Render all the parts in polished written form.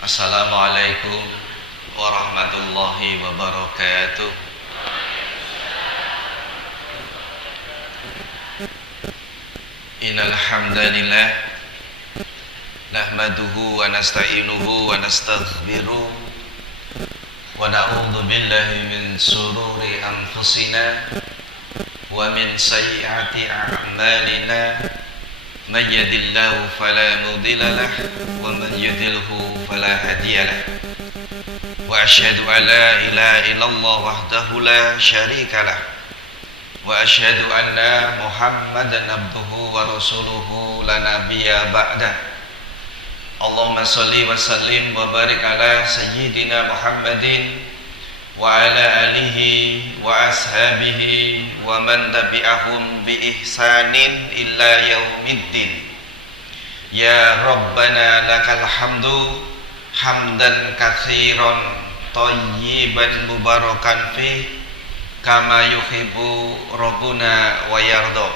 Assalamualaikum warahmatullahi wabarakatuh. Innal hamdalillah nahmaduhu wa nasta'inuhu wa nastaghfiruh wa na'udzu billahi min shururi anfusina wa min sayyiati a'malina. Man yahdihillahu fala mudilla lahu wa man yudlilhu fala hadiya lahu. Wa asyhadu an la ilaha illallah wahdahu la syarika lahu wa asyhadu anna Muhammadan abduhu wa rasuluhu la nabiyya ba'dah. Allahumma shalli wa sallim wa barik ala sayyidina Muhammadin wa ala alihi wa ashabihi wa man tabi'ahum bi ihsanin illa yaumiddin. Ya Rabbana lakal hamdu hamdan katsiran thayyiban mubarakan fi kama yuhibbu Rabbuna wa yarda.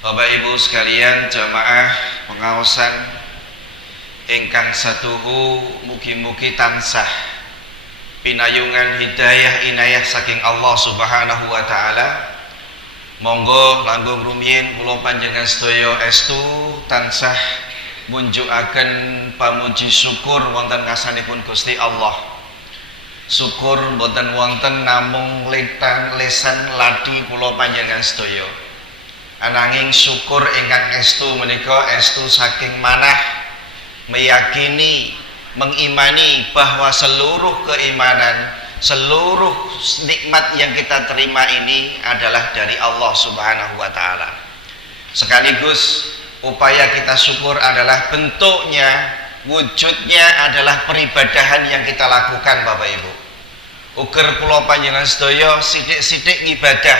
Bapak Ibu sekalian jamaah pengaosan ingkang satuhu, mugi-mugi tansah pinayungan hidayah inayah saking Allah Subhanahu wa taala. Monggo langkung rumiyin kula panjenengan sedaya estu tansah munjukaken pamuji syukur wonten ngarsanipun Gusti Allah. Syukur mboten wonten namung lesan ladi kula panjenengan sedaya. Ananging syukur ingkang estu menika estu saking manah meyakini, mengimani bahwa seluruh keimanan, seluruh nikmat yang kita terima ini adalah dari Allah Subhanahu wa taala. Sekaligus upaya kita syukur adalah bentuknya, wujudnya adalah peribadahan yang kita lakukan Bapak Ibu. Uger kula panjenengan sedaya sithik-sithik ngibadah,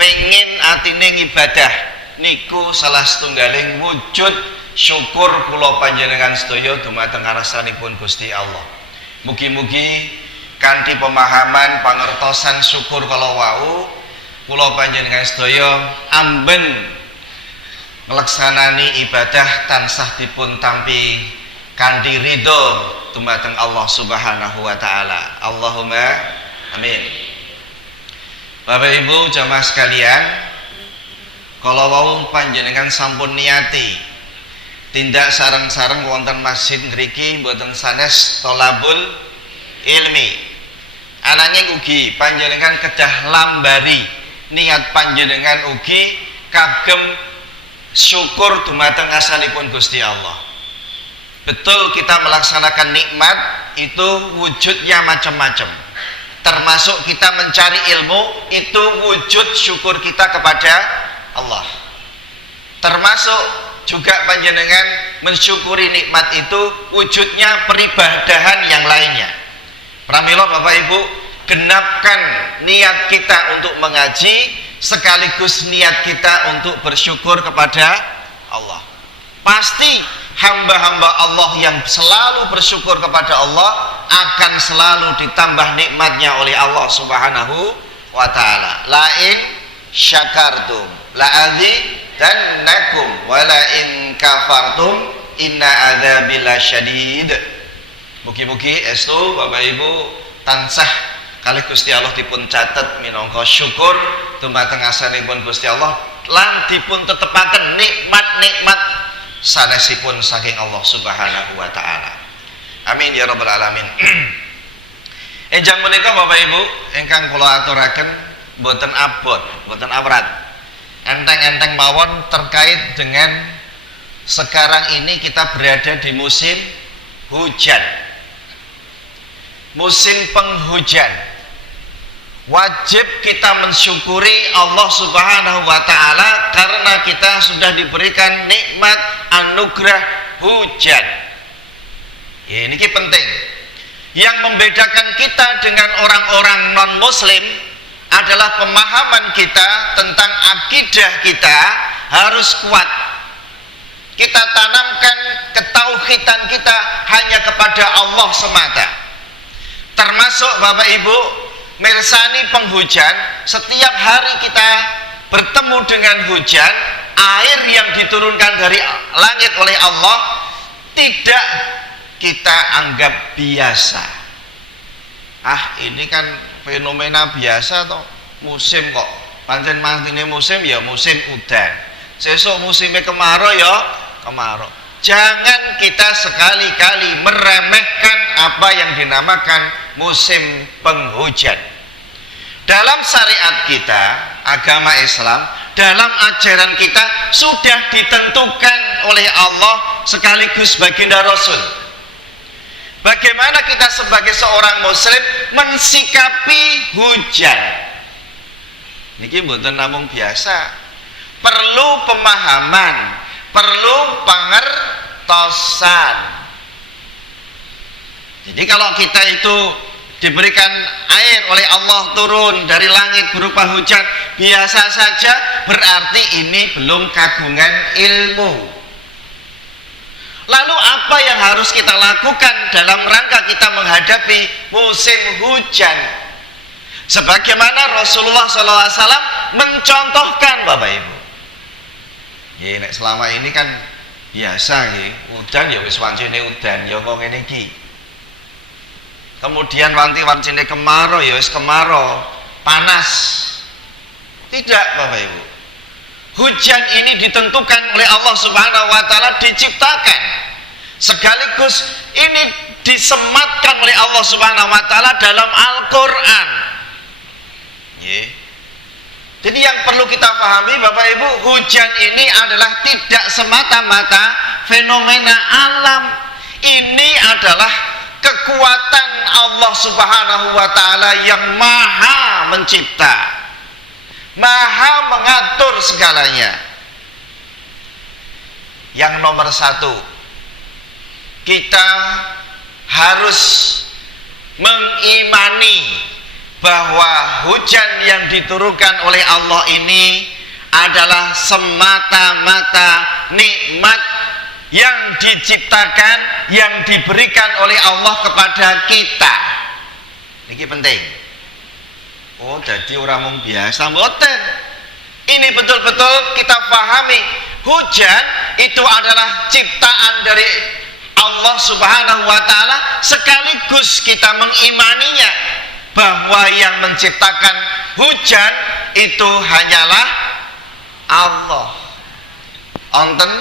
pengen atine ngibadah niku salah setunggaling wujud syukur kula panjenengan sedaya dumateng ngarsanipun Gusti Allah. Mugi-mugi kanthi pemahaman pangertosan syukur kala wau kula panjenengan sedaya amben ngleksanani ibadah tansah dipun tampi kanthi ridho dumateng Allah Subhanahu wa taala. Allahumma amin. Bapak Ibu jamaah sekalian, kala wau panjenengan sampun niati tindak sareng-sareng wonten masjid ngriki mboten sanes tolabul ilmi. Ananging ugi panjenengan kedah lambari niat panjenengan ugi kagem syukur dumateng asalipun Gusti Allah. Betul kita melaksanakan nikmat itu wujudnya macam-macam. Termasuk kita mencari ilmu itu wujud syukur kita kepada Allah. Termasuk juga panjenengan mensyukuri nikmat itu wujudnya peribadahan yang lainnya. Pramila Bapak Ibu, genapkan niat kita untuk mengaji sekaligus niat kita untuk bersyukur kepada Allah. Pasti hamba-hamba Allah yang selalu bersyukur kepada Allah akan selalu ditambah nikmatnya oleh Allah Subhanahu wa taala. La in syakartum la dan nakum wala in kafartum inna adzabi lasyadid. Mugi-mugi estu Bapak Ibu tansah kalih Gusti Allah dipun catet minangka syukur dumateng asalipun Gusti Allah lan dipun tetepaken nikmat-nikmat sanesipun saking Allah Subhanahu wa taala. Amin ya rabbal alamin. Enjang menika Bapak Ibu ingkang kula aturaken boten abot, boten awrat. Enteng-enteng mawon terkait dengan sekarang ini kita berada di musim hujan, musim penghujan. Wajib kita mensyukuri Allah Subhanahu wa taala karena kita sudah diberikan nikmat anugerah hujan. Ya, ini penting. Yang membedakan kita dengan orang-orang non muslim adalah pemahaman kita tentang akidah kita harus kuat. Kita tanamkan ketauhidan kita hanya kepada Allah semata. Termasuk Bapak Ibu mirsani penghujan, setiap hari kita bertemu dengan hujan, air yang diturunkan dari langit oleh Allah tidak kita anggap biasa. Ini kan fenomena biasa toh, musim kok. Pancen mantine musim ya musim udan. Sesuk musimnya kemarau ya kemarau. Jangan kita sekali-kali meremehkan apa yang dinamakan musim penghujan. Dalam syariat kita, agama Islam, dalam ajaran kita sudah ditentukan oleh Allah sekaligus baginda Rasul. Bagaimana kita sebagai seorang muslim mensikapi hujan? Niki mboten namung biasa, perlu pemahaman, perlu pengertosan. Jadi kalau kita itu diberikan air oleh Allah turun dari langit berupa hujan biasa saja, berarti ini belum kagungan ilmu. Lalu apa yang harus kita lakukan dalam rangka kita menghadapi musim hujan? Sebagaimana Rasulullah SAW mencontohkan, Bapak Ibu. Ya, selama ini kan biasa ya, udan ya wis wancine udan ya kok ngene iki. Kemudian wanti-wancine kemarau ya wis kemarau, panas. Tidak, Bapak Ibu. Hujan ini ditentukan oleh Allah Subhanahu wa taala, diciptakan. Sekaligus ini disematkan oleh Allah Subhanahu wa taala dalam Al-Qur'an. Jadi yang perlu kita pahami, Bapak Ibu, hujan ini adalah tidak semata-mata fenomena alam. Ini adalah kekuatan Allah Subhanahu wa taala yang maha mencipta, maha mengatur segalanya. Yang nomor satu, kita harus mengimani bahwa hujan yang diturunkan oleh Allah ini adalah semata-mata nikmat yang diciptakan, yang diberikan oleh Allah kepada kita. Ini penting. Oh, jadi orang mung biasa mboten. Ini betul-betul kita pahami, hujan itu adalah ciptaan dari Allah Subhanahu wa taala, sekaligus kita mengimaninya bahwa yang menciptakan hujan itu hanyalah Allah. Onten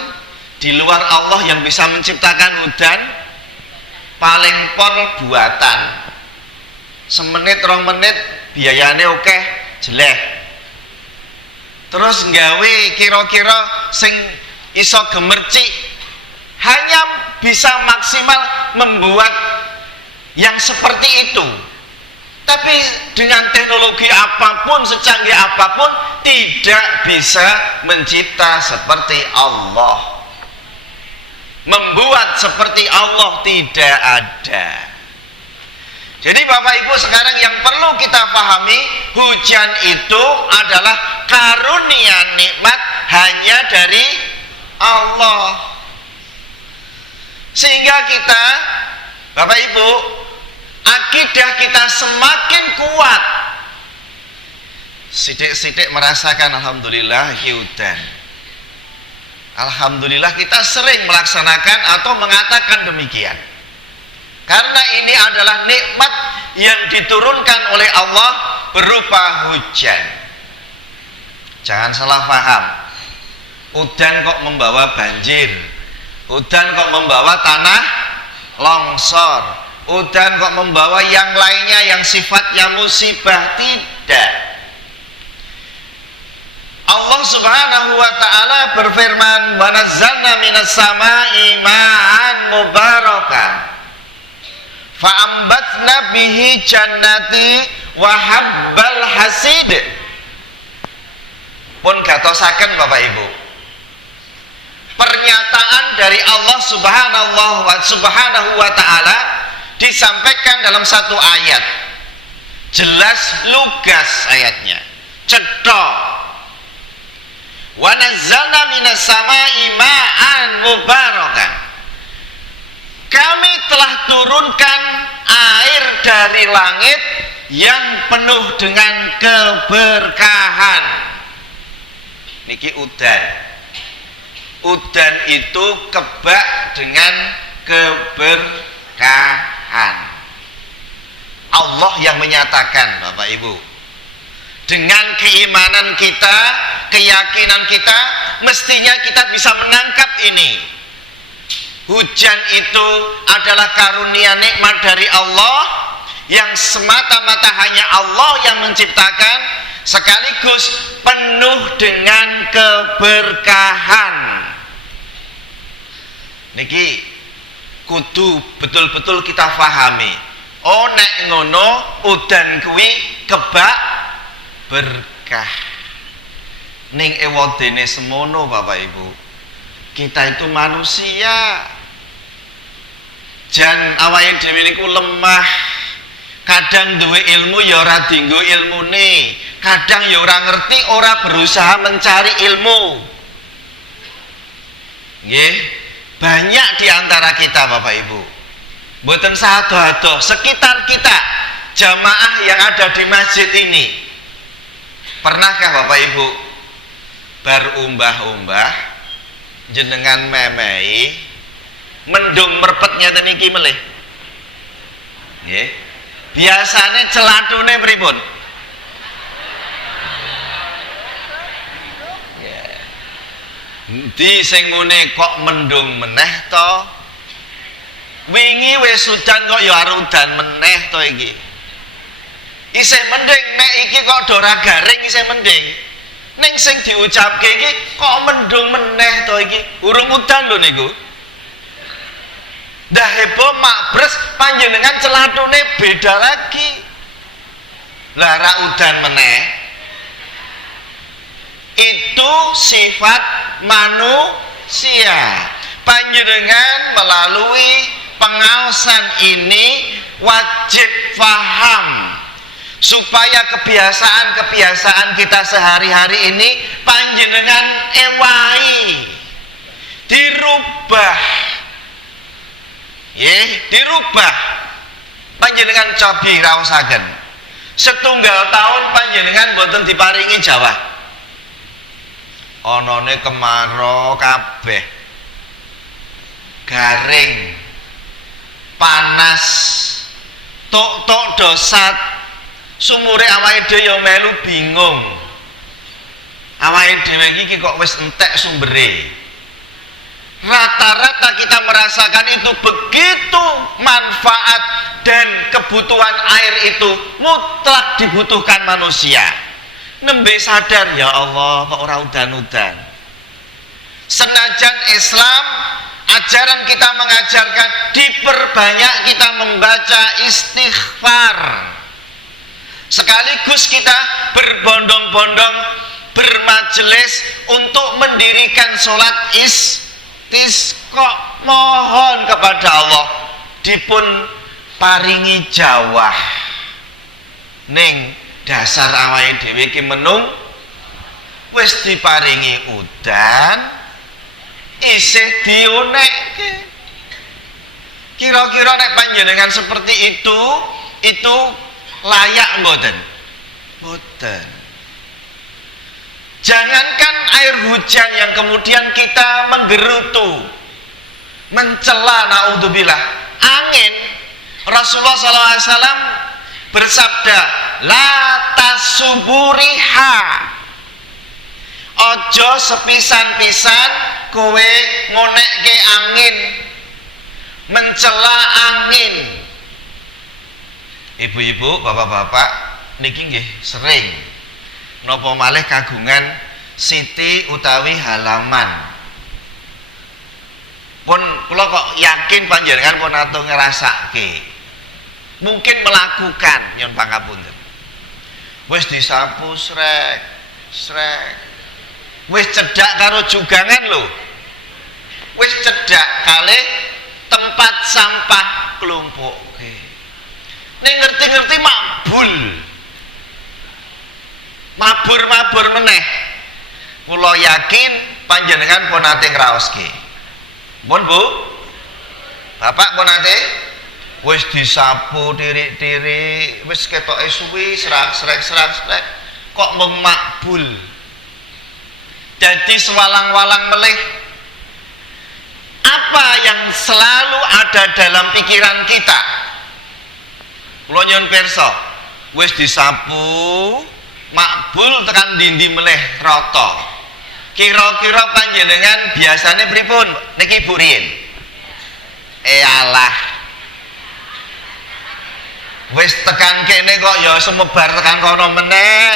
di luar Allah yang bisa menciptakan hujan paling pol buatan. Semenit rong menit biayane oke jelek. Terus nggawe kira-kira sing iso gemercik hanya bisa maksimal membuat yang seperti itu. Tapi dengan teknologi apapun, secanggih apapun, tidak bisa mencipta seperti Allah. Membuat seperti Allah tidak ada. Jadi Bapak Ibu sekarang yang perlu kita pahami, hujan itu adalah karunia nikmat hanya dari Allah. Sehingga kita, Bapak Ibu, akidah kita semakin kuat. Sidik-sidik merasakan alhamdulillah hujan. Alhamdulillah kita sering melaksanakan atau mengatakan demikian. Karena ini adalah nikmat yang diturunkan oleh Allah berupa hujan. Jangan salah paham. Udan kok membawa banjir. Udan kok membawa tanah longsor. Udan kok membawa yang lainnya yang sifatnya musibah. Tidak. Allah Subhanahu wa taala berfirman, "Wa nazzalna minas samaa'i ma'an mubarakan fa ambatna bihi jannati wa habbal hasid." Pun gatosaken Bapak Ibu, pernyataan dari Allah Subhanahu wa taala disampaikan dalam satu ayat, jelas lugas ayatnya, cetok. Wa nazzalna minas samaa'i ma'an mubarakan. Kami telah turunkan air dari langit yang penuh dengan keberkahan. Niki udan. Udan itu kebak dengan keberkahan. Allah yang menyatakan, Bapak Ibu. Dengan keimanan kita, keyakinan kita, mestinya kita bisa menangkap ini. Hujan itu adalah karunia nikmat dari Allah yang semata-mata hanya Allah yang menciptakan, sekaligus penuh dengan keberkahan. Niki kudu betul-betul kita pahami. Oh nek ngono udan kuwi kebak berkah. Ning ewadene semono Bapak Ibu. Kita itu manusia. Jan awake dhewe niku lemah. Kadang duwe ilmu ya ora dienggo ilmune. Kadang ya ora ngerti, ora berusaha mencari ilmu. Nggih, banyak di antara kita Bapak Ibu. Mboten sado-ado sekitar kita, jamaah yang ada di masjid ini. Pernahkah Bapak Ibu berumbah-umbah jenengan memehi mendung merpetnya niki melih? Nggih. Biasane celatune pripun? Endi sing ngene kok mendung meneh to? Wingi wis udan kok ya arudan meneh to iki. Isih mending nek iki kok ora garing isih mending. Ning sing diucapke iki kok mendung meneh to iki. Urung udan lho niku. Dah heboh makbres panjenengan celatune beda lagi. Lah ra udan meneh. Itu sifat manusia. Panjenengan melalui pengaosan ini wajib paham supaya kebiasaan-kebiasaan kita sehari-hari ini panjenengan ewahi dirubah. Dirubah. Panjenengan cobi raosaken. Setunggal tahun panjenengan boten diparingi jawah. Onone kemarau kabeh. Garing. Panas. Tok-tok dosat. Sumure awake dhewe ya melu bingung. Awake dhewe iki kok wis entek sumbere. Rata-rata kita merasakan itu begitu manfaat dan kebutuhan air itu mutlak dibutuhkan manusia. Nembe sadar ya Allah kok ora udan-udan. Senajan Islam ajaran kita mengajarkan diperbanyak kita membaca istighfar. Sekaligus kita berbondong-bondong bermajelis untuk mendirikan sholat istisqa, mohon kepada Allah dipun paringi jawah ning dasar awake dhewe iki menung wis diparingi udan isih dionekke. Kira-kira nek panjenengan seperti itu layak mboten? Mboten. Jangankan air hujan yang kemudian kita menggerutu, mencela, naudzubillah, angin. Rasulullah SAW bersabda, la tasuburiha, ojo sepisan-pisan kowe ngonekke angin, mencela angin. Ibu-ibu, bapak-bapak niki nggih sering napa malih kagungan siti utawi halaman. Pun kula kok yakin panjenengan pun atur ngrasake. Mungkin melakukan nyon pangapunten. Wis disapu srek. Wis cedhak karo jugangan lho. Wis cedhak kalih tempat sampah klumpukke. Nek ngerti-ngerti makbul. Mabur meneh. Kula yakin panjenengan pun nate ngraoske. Pun Bu? Bapak pun nate wis disapu tirik-tirik, wis ketoke suwi srek kok mung makbul. Jadi sewalang-walang melih. Apa apa yang selalu ada dalam pikiran kita? Kula nyuwun pirsa, wis disapu makbul tekan dindi meleh rata. Kira-kira panjenengan biasanya pripun niki Bu Rien? Alah. Wis tekan kene kok ya sumebar tekan kono meneh.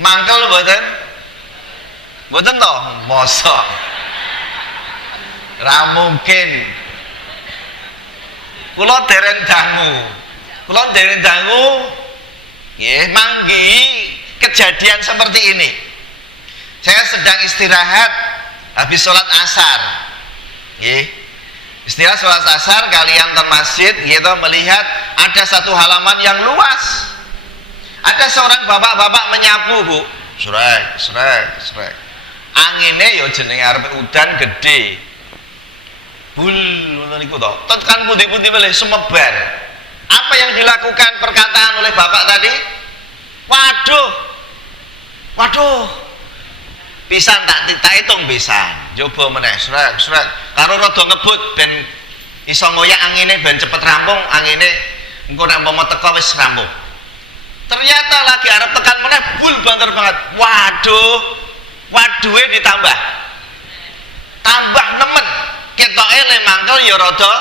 Mangkel mboten? Mboten to? Mosok. Ra mungkin. Kula dereng dangu. Nggih, manggi kejadian seperti ini. Saya sedang istirahat habis sholat asar. Nggih. Istirahat sholat asar kalian ke masjid gitu melihat ada satu halaman yang luas. Ada seorang bapak-bapak menyapu, Bu. Srek. Anginnya ya jenenge arep udan gede. Bul ngono niku to. Tekan pundi-pundi melih sumebar. Apa yang dilakukan perkataan oleh bapak tadi? Waduh. Pisan tak hitung pisan. Coba meneh srek. Karo rada ngebut ben iso ngoyak angine ben cepet rampung, angine engko nek umpama teko wis rampung. Ternyata lagi arep tekan meneh bul banter banget. Waduhe ditambah nemen. Ketoke le mangkel ya rada.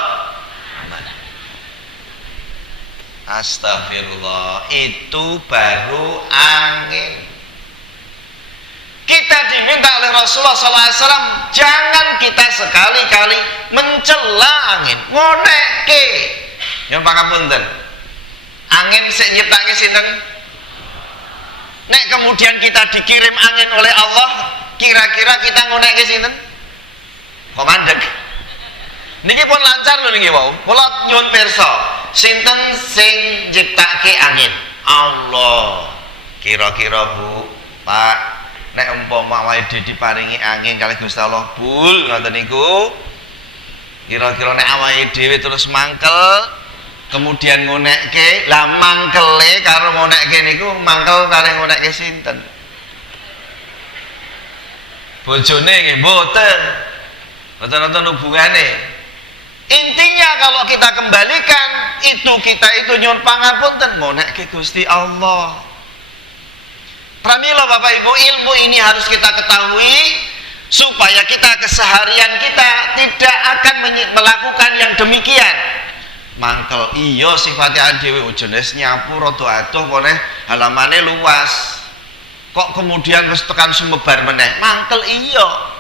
Astagfirullah, itu baru angin. Kita diminta oleh Rasulullah SAW, jangan kita sekali-kali mencela angin, ngonekke. Yang pangapunten, angin sik nyiptake sinten? Nek kemudian kita dikirim angin oleh Allah, kira-kira kita ngonekke sinten? Komandan. Niki pun lancar lho niki wau. Kula nyuwun pirsa, sinten sing nyiptake angin? Allah. Kira-kira Bu, Pak, nek umpama awake diparingi angin kalih Gusti Allah bul ngoten niku, kira-kira nek awake dhewe terus mangkel kemudian ngonekke, lah mangkele karo ngonekke niku mangkel kalih ngonekke sinten? Bojone nggih mboten hubungane. Intinya kalau kita kembalikan kita itu nyuwun pangapunten ngonekke Gusti Allah. Pramila Bapak Ibu, ilmu ini harus kita ketahui supaya kita keseharian kita tidak akan melakukan yang demikian. Mangkel iya sifatnya dhewe jenis nyapu rada adoh meneh halamane luas. Kok kemudian wis tekan sumebar meneh? Mangkel iya.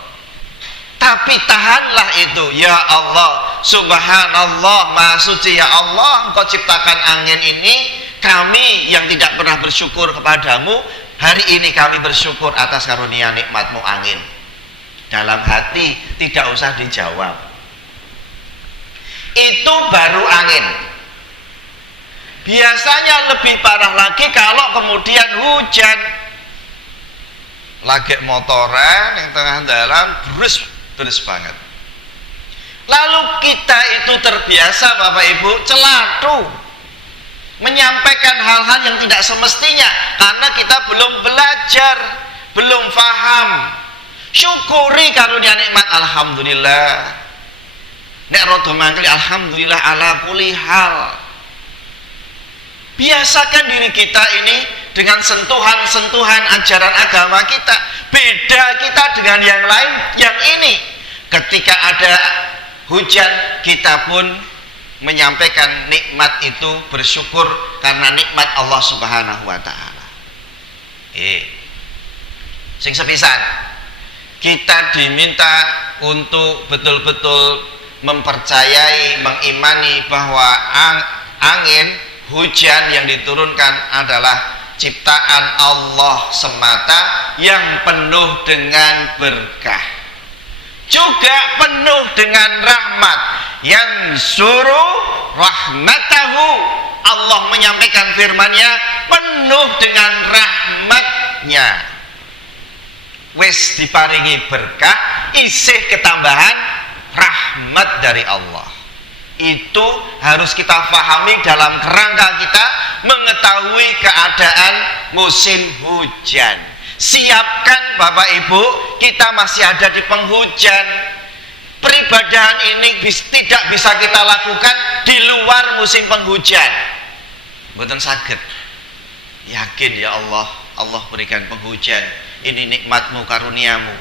Tapi tahanlah itu. Ya Allah, subhanallah, maha suci ya Allah, Engkau ciptakan angin ini, kami yang tidak pernah bersyukur kepadamu, hari ini kami bersyukur atas karunia nikmatmu angin. Dalam hati, tidak usah dijawab. Itu baru angin. Biasanya lebih parah lagi kalau kemudian hujan. Lagi motoran yang tengah dalam terus banget. Lalu kita itu terbiasa Bapak Ibu celatu menyampaikan hal-hal yang tidak semestinya karena kita belum belajar, belum paham. Syukuri karunia nikmat, alhamdulillah. Nek rada mangkel alhamdulillah ala kulli hal. Biasakan diri kita ini dengan sentuhan-sentuhan ajaran agama kita. Beda kita dengan yang lain yang ini. Ketika ada hujan, kita pun menyampaikan nikmat itu, bersyukur karena nikmat Allah Subhanahu wa taala. Sing sepisan, kita diminta untuk betul-betul mempercayai, mengimani bahwa angin, hujan yang diturunkan adalah ciptaan Allah semata yang penuh dengan berkah, juga penuh dengan rahmat. Yang suruh rahmatahu, Allah menyampaikan firman-Nya penuh dengan rahmatnya. Wis diparingi berkah, isih ketambahan rahmat dari Allah. Itu harus kita pahami dalam kerangka kita mengetahui keadaan musim hujan. Siapkan Bapak Ibu, kita masih ada di penghujan. Peribadahan ini tidak bisa kita lakukan di luar musim penghujan. Mboten saged. Yakin ya Allah, Allah berikan penghujan. Ini nikmatmu, karuniamu.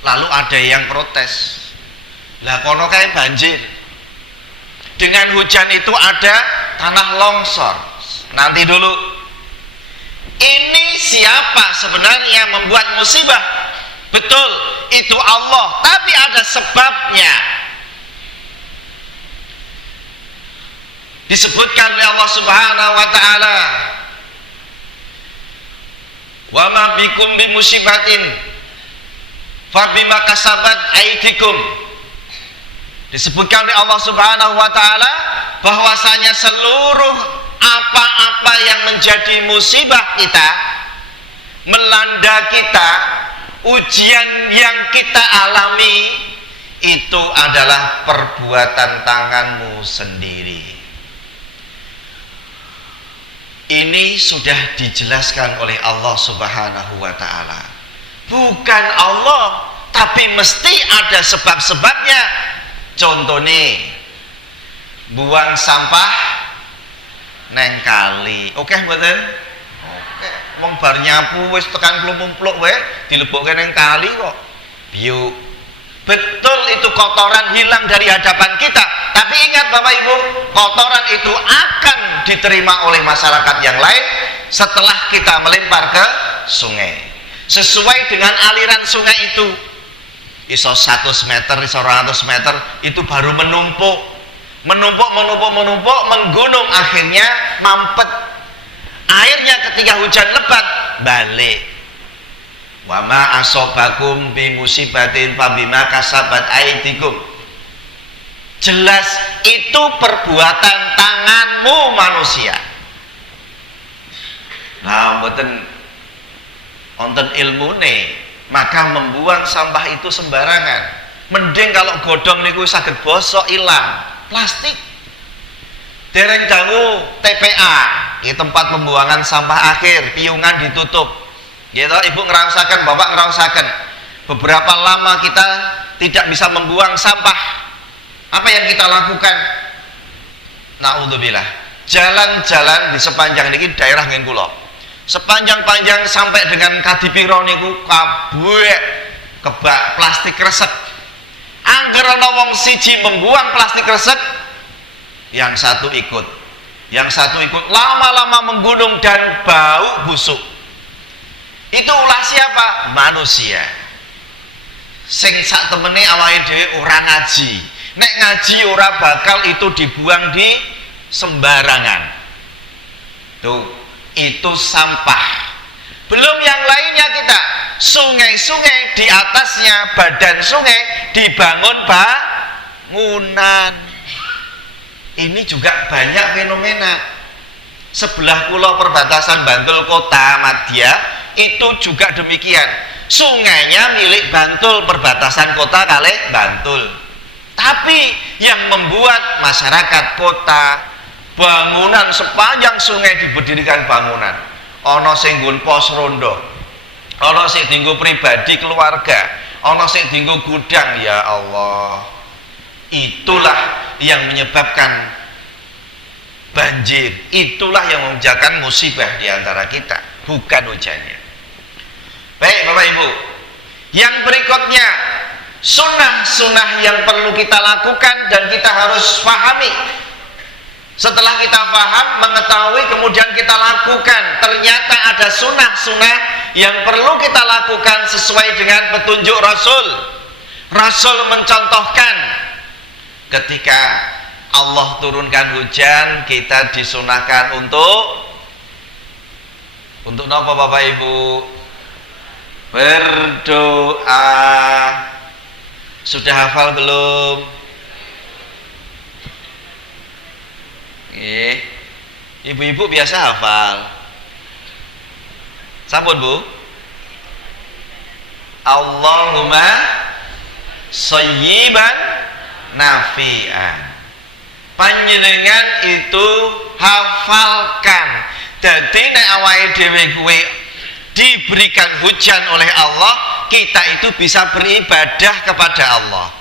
Lalu ada yang protes. Lah kono kayak banjir. Dengan hujan itu ada tanah longsor. Nanti dulu. Ini siapa sebenarnya membuat musibah? Betul, itu Allah, tapi ada sebabnya. Disebutkan oleh Allah Subhanahu wa taala, "Wa ma bikum bi musibatin fa bima kasabat aydikum." Disebutkan oleh Allah Subhanahu wa taala bahwasanya seluruh apa-apa yang menjadi musibah kita, melanda kita, ujian yang kita alami, itu adalah perbuatan tanganmu sendiri. Ini sudah dijelaskan oleh Allah Subhanahu wa taala. Bukan Allah, tapi mesti ada sebab-sebabnya. Contohnya, buang sampah neng kali. Oke, mboten? Oke, wong bar nyapu wis tekan plumpluk wae dilebokke neng kali kok. Biu. Betul itu kotoran hilang dari hadapan kita, tapi ingat Bapak Ibu, kotoran itu akan diterima oleh masyarakat yang lain setelah kita melempar ke sungai. Sesuai dengan aliran sungai itu, iso 100 meter, iso 100 meter, itu baru menumpuk, menggunung, akhirnya mampet. Airnya ketika hujan lebat balik. Wa ma asobakum bi musibatin fa bima kasabat aydikum. Jelas itu perbuatan tanganmu manusia. Nah, mboten wonten ilmune, maka membuang sampah itu sembarangan. Mending kalau godhong niku saged bosok ilang. Plastik. Dereng dangu TPA, di tempat pembuangan sampah akhir, piungan ditutup. Gitu, Ibu ngerasakan, Bapak ngerasakan. Beberapa lama kita tidak bisa membuang sampah. Apa yang kita lakukan? Naudzubillah. Jalan-jalan di sepanjang niki daerah ngen kula. Sepanjang-panjang sampai dengan kadipiro niku kabeh kebak plastik kresek. Angger ana wong siji membuang plastik kresek, yang satu ikut. Yang satu ikut, lama-lama menggunung dan bau busuk. Itu ulah siapa? Manusia. Sing sak temene awake dhewe ora ngaji. Nek ngaji ora bakal itu dibuang di sembarangan. Tuh, itu sampah. Belum yang lainnya kita. Sungai-sungai, di atasnya badan sungai dibangun bangunan. Ini juga banyak fenomena. Sebelah pulau perbatasan Bantul Kota Madya itu juga demikian. Sungainya milik Bantul, perbatasan kota kali Bantul. Tapi yang membuat masyarakat kota, bangunan sepanjang sungai diberdirikan bangunan. Ono sing nggon pos rondo, ono sing dienggo pribadi keluarga, ono sing dienggo gudang. Ya Allah, itulah yang menyebabkan banjir. Itulah yang mengerjakan musibah di antara kita, bukan hujannya. Baik Bapak Ibu, yang berikutnya sunnah-sunnah yang perlu kita lakukan dan kita harus pahami. Setelah kita paham, mengetahui, kemudian kita lakukan. Ternyata ada sunnah-sunnah yang perlu kita lakukan sesuai dengan petunjuk Rasul. Rasul mencontohkan ketika Allah turunkan hujan, kita disunahkan untuk apa Bapak Ibu? Berdoa. Sudah hafal belum? Ibu-ibu biasa hafal. Sampun Bu? Allahumma sayyiban nafi'an. Panjenengan itu hafalkan. Dadi nek awake dhewe kuwi diberikan hujan oleh Allah, kita itu bisa beribadah kepada Allah.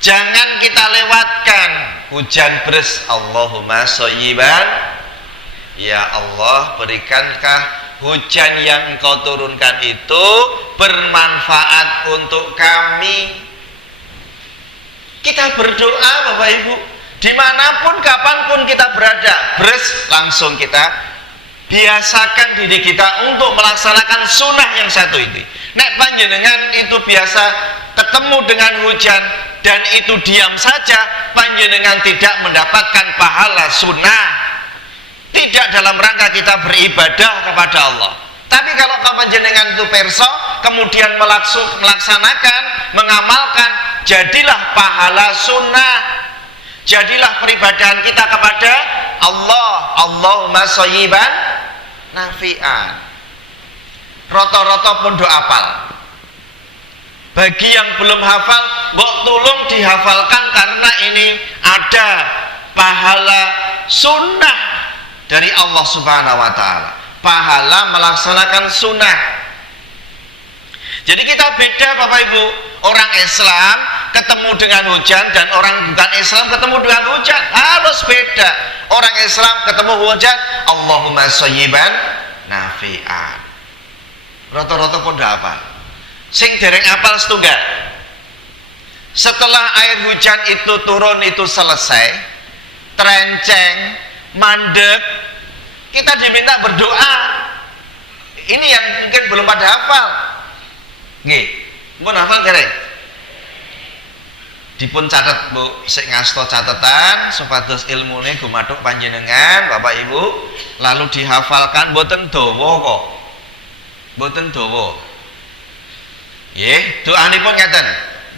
Jangan kita lewatkan hujan beres. Allahumma shayyiban, ya Allah, berikankah hujan yang Engkau turunkan itu bermanfaat untuk kami. Kita berdoa Bapak Ibu, dimanapun kapanpun kita berada, beres langsung kita biasakan diri kita untuk melaksanakan sunnah yang satu ini. Nek panjenengan itu biasa ketemu dengan hujan dan itu diam saja, panjenengan tidak mendapatkan pahala sunnah, tidak dalam rangka kita beribadah kepada Allah. Tapi kalau panjenengan itu perso, kemudian melaksanakan, mengamalkan, jadilah pahala sunnah, jadilah peribadahan kita kepada Allah. Allahumma shayyiban nafi'an. Roto-roto pun doa hafal. Bagi yang belum hafal, mbok tolong dihafalkan, karena ini ada pahala sunnah dari Allah Subhanahu wa Ta'ala, pahala melaksanakan sunnah. Jadi kita beda Bapak Ibu, orang Islam ketemu dengan hujan dan orang bukan Islam ketemu dengan hujan harus beda. Orang Islam ketemu hujan, Allahumma shayyiban nafi'an. Roto-roto pun dah hafal. Sing dereng apal setunggal. Setelah air hujan itu turun, itu selesai, terenceng, mandek, kita diminta berdoa. Ini yang mungkin belum pada hafal. Nggih, mun hafal dereng? Dipun catet Bu, sik ngasto catatan supados ilmune gumathuk panjenengan Bapak Ibu, lalu dihafalkan, mboten dawa kok. Mboten dawa. Nggih, doanipun ngeten.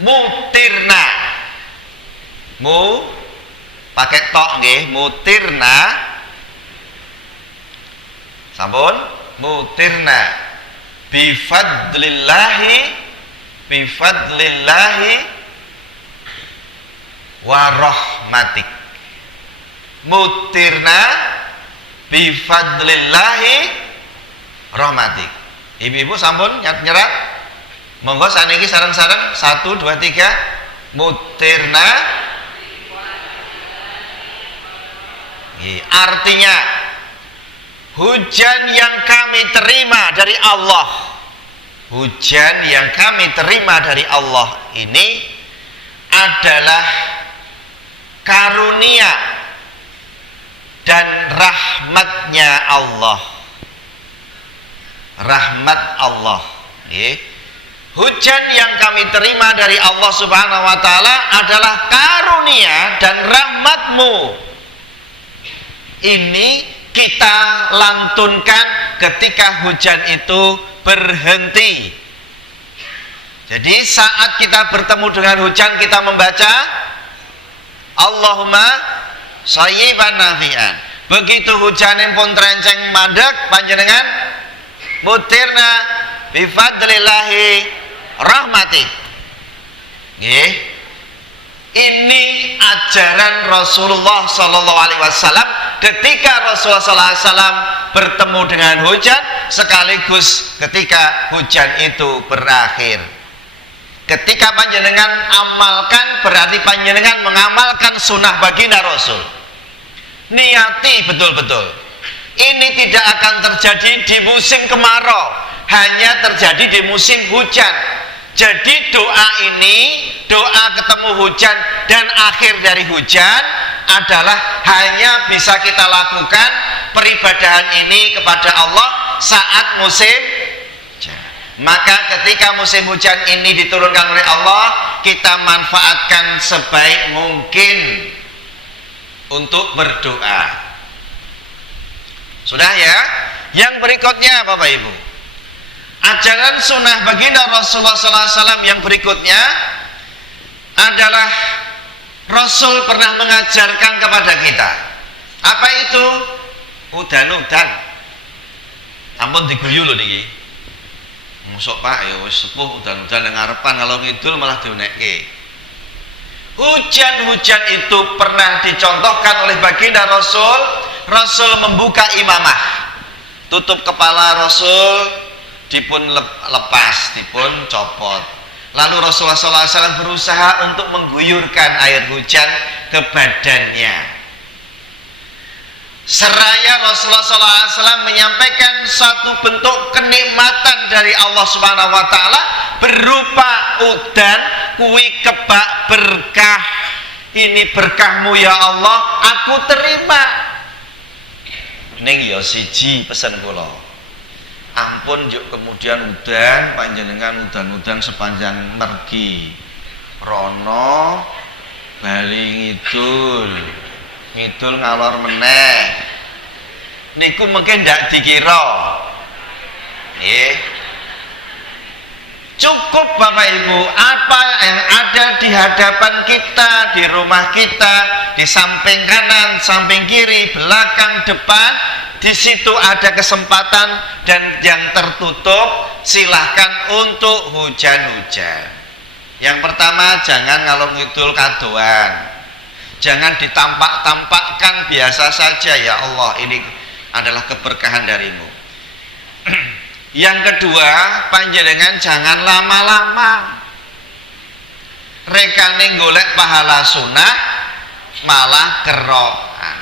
Mutirna. Mu pakai tok nggih, mutirna. Sampun, mutirna. Bifadlillahi wa rahmatik. Mutirna bifadlillahi rahmatik. Ibu-ibu sampun nyerat. Monggo saniki sareng-sareng 1 2 3. Mutirna. Artinya hujan yang kami terima dari Allah, hujan yang kami terima dari Allah ini adalah karunia dan rahmatnya Allah. Rahmat Allah. Hujan yang kami terima dari Allah Subhanahu wa Ta'ala adalah karunia dan rahmatmu. Ini kita lantunkan ketika hujan itu berhenti. Jadi saat kita bertemu dengan hujan, kita membaca Allahumma shayyiban nafi'an. Begitu hujanin pun terenceng mandek, panjenengan mutirna bifadlillahi rahmatik. Ini ajaran Rasulullah Sallallahu Alaihi Wasallam ketika Rasulullah Sallallahu Alaihi Wasallam bertemu dengan hujan, sekaligus ketika hujan itu berakhir. Ketika panjenengan amalkan, berarti panjenengan mengamalkan sunnah baginda Rasul. Niati betul-betul. Ini tidak akan terjadi di musim kemarau, hanya terjadi di musim hujan. Jadi doa ini, doa ketemu hujan dan akhir dari hujan adalah hanya bisa kita lakukan peribadahan ini kepada Allah saat musim hujan. Maka ketika musim hujan ini diturunkan oleh Allah, kita manfaatkan sebaik mungkin untuk berdoa. Sudah ya? Yang berikutnya Bapak Ibu, ajaran sunnah baginda Rasulullah SAW yang berikutnya adalah Rasul pernah mengajarkan kepada kita. Apa itu? Udan-udan. Ampun diguyu lho niki. Mosok Pak ya wis sepuh udan-udan yang ngarepan, kalau ngidul malah dionekke. Hujan-hujan itu pernah dicontohkan oleh baginda Rasul. Rasul membuka imamah, tutup kepala Rasul dipun lepas, dipun copot. Lalu Rasulullah SAW berusaha untuk mengguyurkan air hujan ke badannya. Seraya Rasulullah SAW menyampaikan satu bentuk kenikmatan dari Allah Subhanahu Wa Taala berupa udan, kuwi kebak berkah. Ini berkahmu ya Allah, aku terima. Ning ya siji pesen kula. Ampun yuk kemudian udan panjenengan udan-udan sepanjang mergi. Rono bali ngidul ngalor meneh. Niku mungkin ndak dikira. Nggih. Cukup Bapak Ibu, apa yang ada di hadapan kita, di rumah kita, di samping kanan, samping kiri, belakang, depan, di situ ada kesempatan dan yang tertutup, silahkan untuk hujan-hujan. Yang pertama, jangan ngalor ngidul kadoan. Jangan ditampak-tampakkan, biasa saja, ya Allah, ini adalah keberkahan darimu. Yang kedua, panjenengan jangan lama-lama. Rekane golek pahala sunah malah kerokan.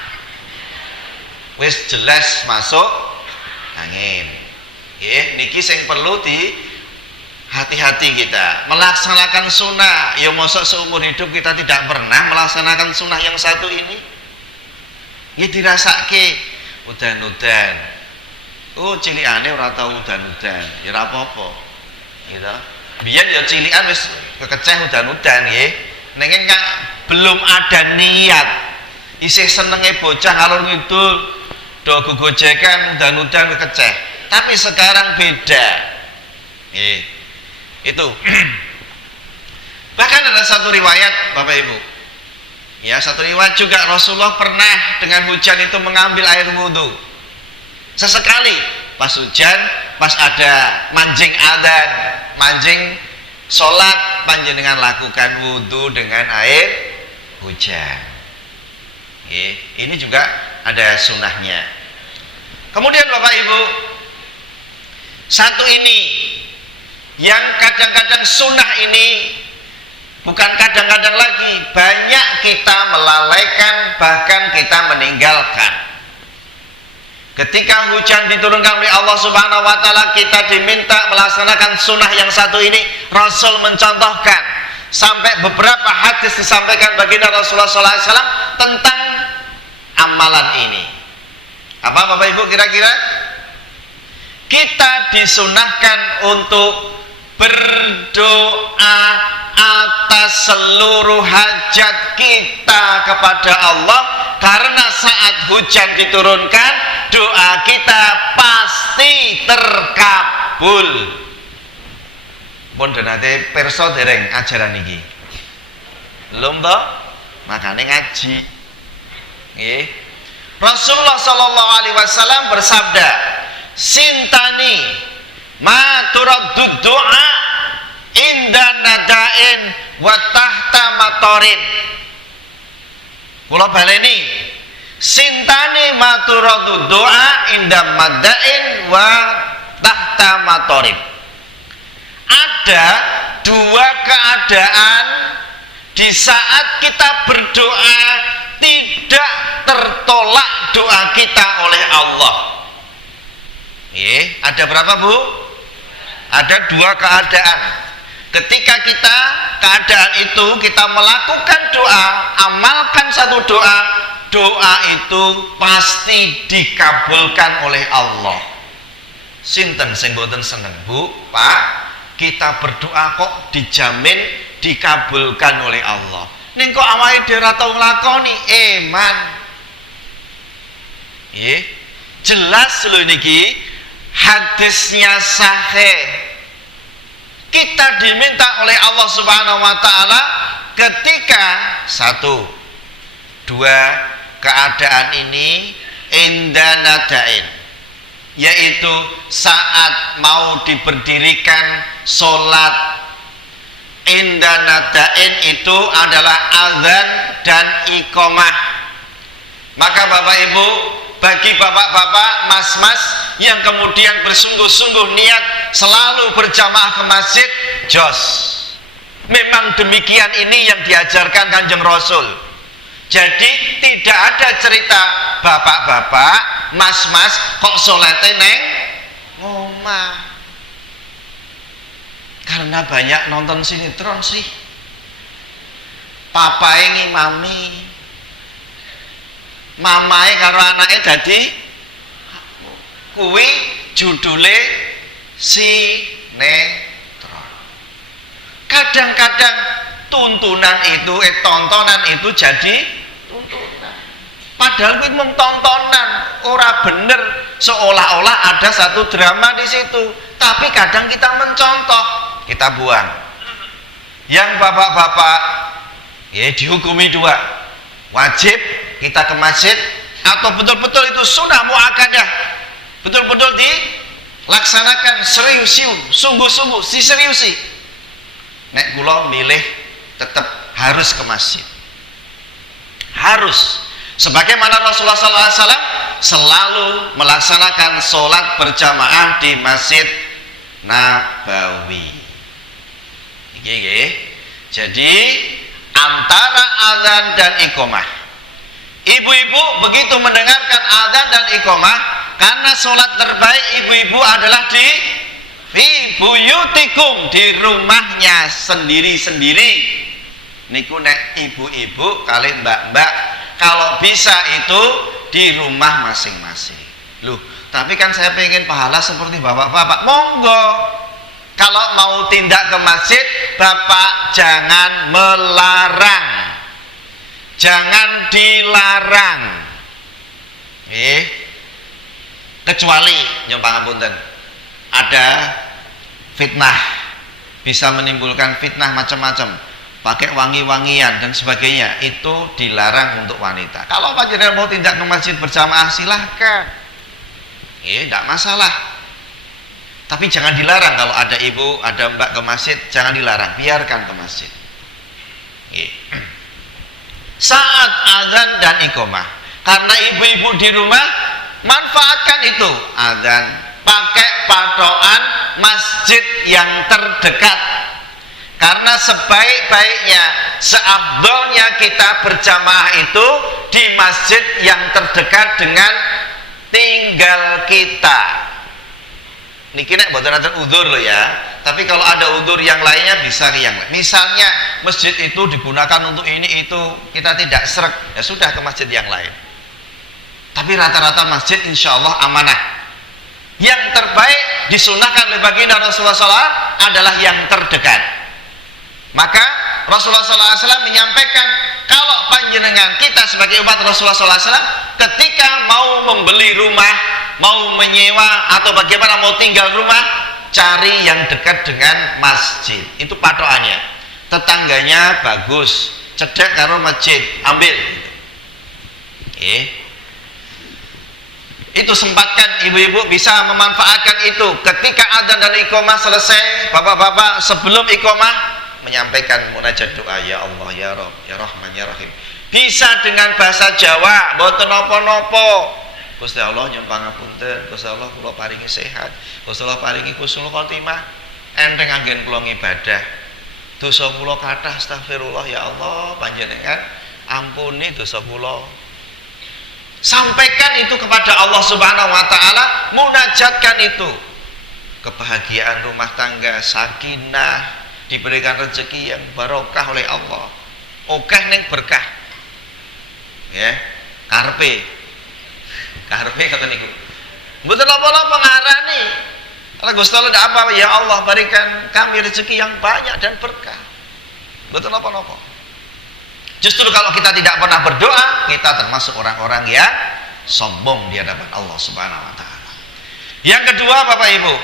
Wis jelas masuk angin. Niki sing perlu di hati-hati kita. Melaksanakan sunnah, ya mosok seumur hidup kita tidak pernah melaksanakan sunnah yang satu ini. Ya dirasake udan-udan. Oh cilikane ora tau udan-udan, ya ora apa-apa. Gitu. Biyen ya cilikan wis kekeceh udan-udan nggih. Ning kan belum ada niat. Isih senenge bocah ngalor ngidul, do gogojekan udan-udan kekeceh. Tapi sekarang beda. Nggih. Itu. Bahkan ada satu riwayat Bapak Ibu. Ya, satu riwayat juga Rasulullah pernah dengan hujan itu mengambil air wudhu. Sesekali pas hujan, pas ada manjing adzan, manjing sholat, panjenengan lakukan wudhu dengan air hujan. Ini juga ada sunnahnya. Kemudian Bapak Ibu, satu ini yang kadang-kadang sunnah ini, bukan kadang-kadang lagi, banyak kita melalaikan, bahkan kita meninggalkan. Ketika hujan diturunkan oleh Allah Subhanahu Wa Taala, kita diminta melaksanakan sunnah yang satu ini. Rasul mencontohkan sampai beberapa hadis disampaikan baginda Rasulullah SAW tentang amalan ini. Apa Bapak Ibu kira-kira? Kita disunahkan untuk berdoa atas seluruh hajat kita kepada Allah, karena saat hujan diturunkan doa kita pasti terkabul. Pun donate perso dereng ajaran iki. Lomba makane ngaji. Nggih. Rasulullah sallallahu alaihi wasallam bersabda, "Sintani ma turaddud du'a inda nadain wa tahta matorin." Kula baleni, sintani maturadu doa inda madain wa tahta matorin. Ada dua keadaan di saat kita berdoa tidak tertolak doa kita oleh Allah. Ada berapa Bu? Ada dua keadaan. Ketika kita keadaan itu kita melakukan doa, amalkan satu doa, doa itu pasti dikabulkan oleh Allah. Sinten sing boten seneng Bu, Pak, kita berdoa kok dijamin dikabulkan oleh Allah. Ning kok awake dhewe ora tau nglakoni, eman. Jelas lho niki hadisnya sahih. Kita diminta oleh Allah Subhanahu Wa Taala ketika satu, dua keadaan ini inda nadain, yaitu saat mau diberdirikan sholat. Inda nadain itu adalah azan dan iqamah. Maka Bapak Ibu, bagi bapak-bapak, mas-mas yang kemudian bersungguh-sungguh niat selalu berjamaah ke masjid, jos Memang demikian ini yang diajarkan Kanjeng Rasul. Jadi tidak ada cerita bapak-bapak, mas-mas kok salate neng ngomah. Karena banyak nonton sinetron sih. Papae ngimami, mamae karo anake dadi kuwi judule sinetron. Kadang-kadang tontonan itu jadi tuntunan. Padahal kuwi mung tontonan, ora bener, seolah-olah ada satu drama di situ. Tapi kadang kita mencontoh, kita buang. Yang bapak-bapak ya dihukumi 2. Wajib kita ke masjid atau betul-betul itu sunnah muakkadah. Betul-betul dilaksanakan seriusiun, sungguh-sungguh diseriusi. Nek kula milih tetap harus ke masjid. Harus. Sebagaimana Rasulullah SAW selalu melaksanakan sholat berjamaah di Masjid Nabawi. Jadi antara azan dan iqamah, ibu-ibu begitu mendengarkan azan dan iqamah, karena sholat terbaik ibu-ibu adalah di buyutikum, di rumahnya sendiri-sendiri. Niku nek ibu-ibu kali mbak-mbak kalau bisa itu di rumah masing-masing. Loh, tapi kan saya pengen pahala seperti bapak-bapak. Monggo. Kalau mau tindak ke masjid, bapak jangan melarang. Jangan dilarang. Kecuali nyuwun pangapunten, ada fitnah, bisa menimbulkan fitnah macam-macam, pakai wangi-wangian dan sebagainya, itu dilarang untuk wanita. Kalau panjenengan mau tindak ke masjid berjamaah silahkan, tidak masalah. Tapi jangan dilarang. Kalau ada ibu, ada mbak ke masjid, jangan dilarang, biarkan ke masjid. Saat azan dan iqamah, karena ibu-ibu di rumah, manfaatkan itu azan, pakai patokan masjid yang terdekat. Karena sebaik-baiknya, seafdolnya kita berjamaah itu di masjid yang terdekat dengan tinggal kita. Niki nek mboten ada udzur loh ya. Tapi kalau ada udzur yang lainnya bisa ke yang lain. Misalnya masjid itu digunakan untuk ini itu, kita tidak srek, ya sudah ke masjid yang lain. Tapi rata-rata masjid insya Allah amanah. Yang terbaik disunahkan oleh baginda Rasulullah SAW adalah yang terdekat. Maka Rasulullah SAW menyampaikan, kalau panjenengan kita sebagai umat Rasulullah SAW ketika mau membeli rumah, mau menyewa atau bagaimana mau tinggal rumah, cari yang dekat dengan masjid. Itu patokannya. Tetangganya bagus, cedek karo masjid, ambil. Itu sempatkan ibu-ibu bisa memanfaatkan itu. Ketika adzan dan iqamah selesai, bapak-bapak sebelum iqamah menyampaikan munajat doa, ya Allah ya Rabb ya Rahman ya Rahim. Bisa dengan bahasa Jawa, mboten napa-napa. Gusti Allah nyuwun pangapunten, Gusti Allah kula paringi sehat, Gusti Allah paringi husnul khotimah, enteng anggen kula ngibadah. Dosa kula kathah, astagfirullah ya Allah, panjenengan ampuni dosa kula. Sampaikan itu kepada Allah Subhanahu wa taala, munajatkan itu. Kebahagiaan rumah tangga, sakinah, diberikan rezeki yang barokah oleh Allah. Okeh ning berkah. Ya, karepe kata niku. Mboten apa-apa ngarani. Kalau Gusti Allah ndak apa, ya Allah berikan kami rezeki yang banyak dan berkah. Mboten apa-apa. Justru kalau kita tidak pernah berdoa, kita termasuk orang-orang yang sombong di hadapan Allah Subhanahu wa taala. Yang kedua Bapak Ibu,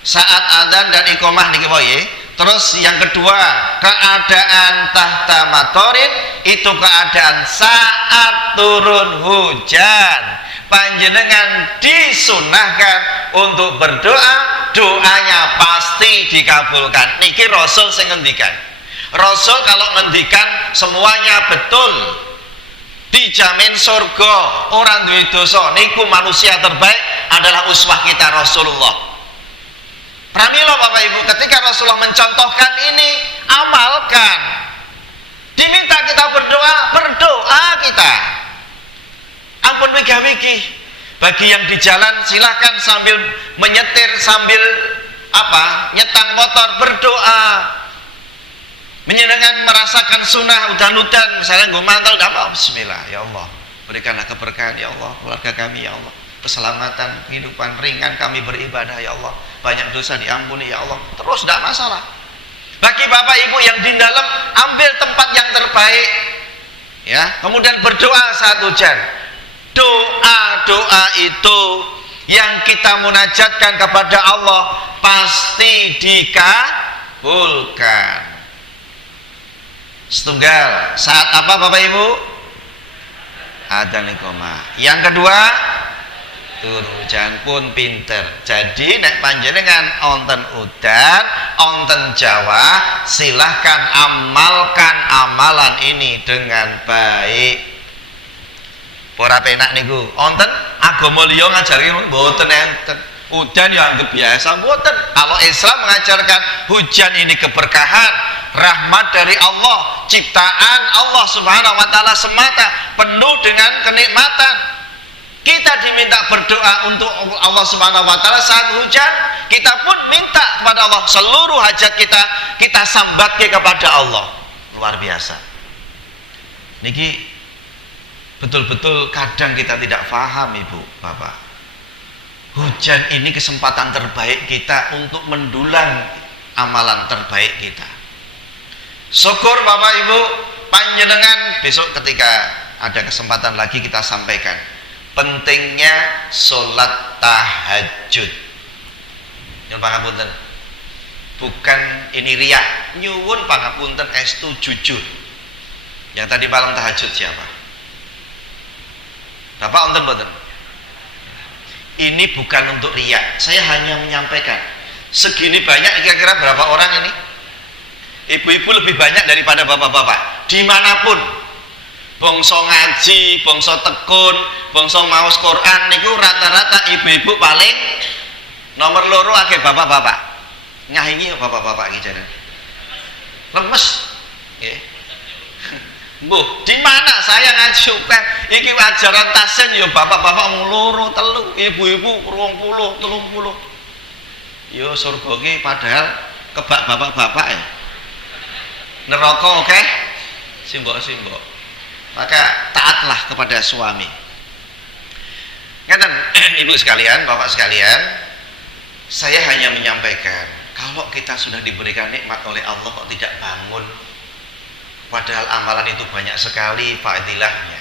saat adzan dan iqamah niki wae. Terus yang kedua, keadaan tahta matorin, itu keadaan saat turun hujan. Panjenengan disunahkan untuk berdoa, doanya pasti dikabulkan. Niki Rasul sing ngendikan. Rasul kalau ngendikan semuanya betul, dijamin surga, orang duwe dosa. Niku manusia terbaik adalah uswah kita Rasulullah. Pramila Bapak Ibu, ketika Rasulullah mencontohkan ini, amalkan. Diminta kita berdoa, berdoa kita. Ampun wigi-wigi. Bagi yang di jalan silakan sambil menyetir, sambil nyetang motor, berdoa. Menyenangkan merasakan sunnah udan-udan, misalnya gue mantel, bismillah, ya Allah, berikanlah keberkahan ya Allah, keluarga kami ya Allah, keselamatan, kehidupan ringan kami beribadah ya Allah, banyak dosa diampuni ya Allah, terus tidak masalah. Bagi Bapak Ibu yang di dalam, ambil tempat yang terbaik, ya, kemudian berdoa saat hujan. Doa itu yang kita munajatkan kepada Allah pasti dikabulkan. Setunggal, saat apa Bapak Ibu? Adzan iqamah. Yang kedua, turun hujan pun pinter. Jadi nek panjenengan onten udan, onten Jawa, silahkan amalkan amalan ini dengan baik. Ora penak niku. Onten agama liya ngajari mboten enten. Udan ya anggap biasa mboten. Kalau Islam mengajarkan hujan ini keberkahan, rahmat dari Allah, ciptaan Allah Subhanahu wa taala semata, penuh dengan kenikmatan. Kita diminta berdoa untuk Allah Subhanahu wa taala saat hujan, kita pun minta kepada Allah seluruh hajat kita sambat kepada Allah. Luar biasa. Niki betul-betul kadang kita tidak paham Ibu, Bapak. Hujan ini kesempatan terbaik kita untuk mendulang amalan terbaik kita. Syukur Bapak Ibu, panjenengan besok ketika ada kesempatan lagi kita sampaikan pentingnya sholat tahajud. Nyuwun pangapunten. Bukan ini riak, nyuwun pangapunten estu jujur. Yang tadi malam tahajud siapa? Bapak onten mboten? Ini bukan untuk riak. Saya hanya menyampaikan. Segini banyak kira-kira berapa orang ini? Ibu-ibu lebih banyak daripada bapak-bapak. Dimanapun, bangsa ngaji, bangsa tekun, bangsa maos Quran, niku rata-rata ibu-ibu paling nomor loro akeh bapak-bapak. Ngahingi ya bapak-bapak iki jane. Lemes. Nggih. Mbuh, di mana saya ngajukan iki ajaran tasen ya bapak-bapak mung loro telu, ibu-ibu 20 30. Yo surga ki padahal kebak bapak-bapak ya. Neraka oke? Simbok-simbok. Maka taatlah kepada suami. Ngeten ibu sekalian, bapak sekalian, saya hanya menyampaikan kalau kita sudah diberikan nikmat oleh Allah kok tidak bangun, padahal amalan itu banyak sekali fadilahnya,